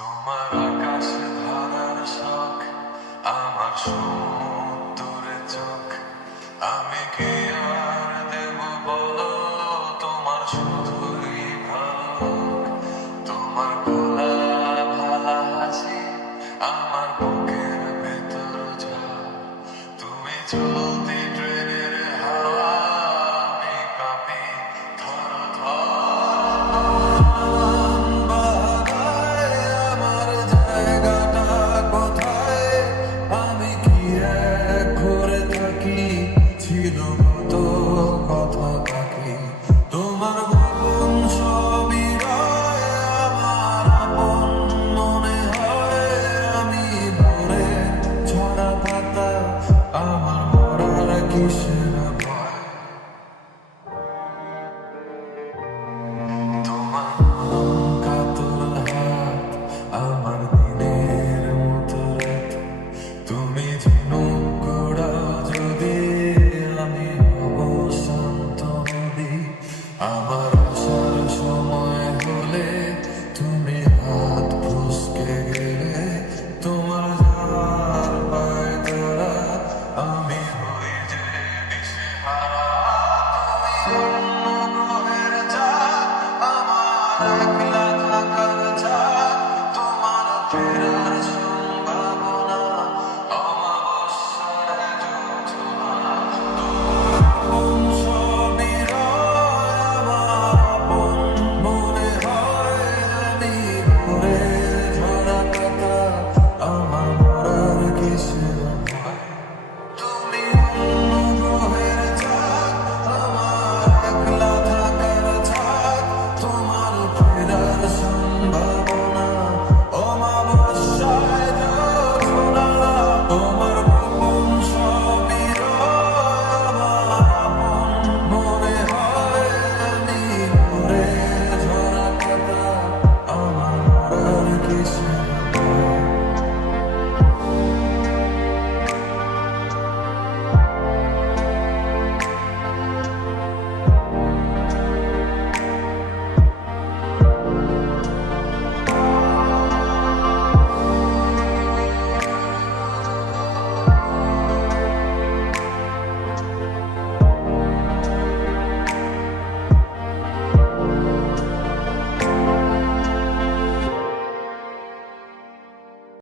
তোমার আকাশে ধরার শখ আমার সমুদ্রে চোখ। আমি কি আর দেব বলো, তোমার শুধুই ভালো তোমার ভোলা ভালা হাসি, আমার বুকের ভেতর যা তুমি চলতি 多。আমার আসার সময় হলে তুমি হাত ফুসকে গেলে তোমার যার পায় আমি হয়ে যে তুমি অন্য গ্রহের আমার this.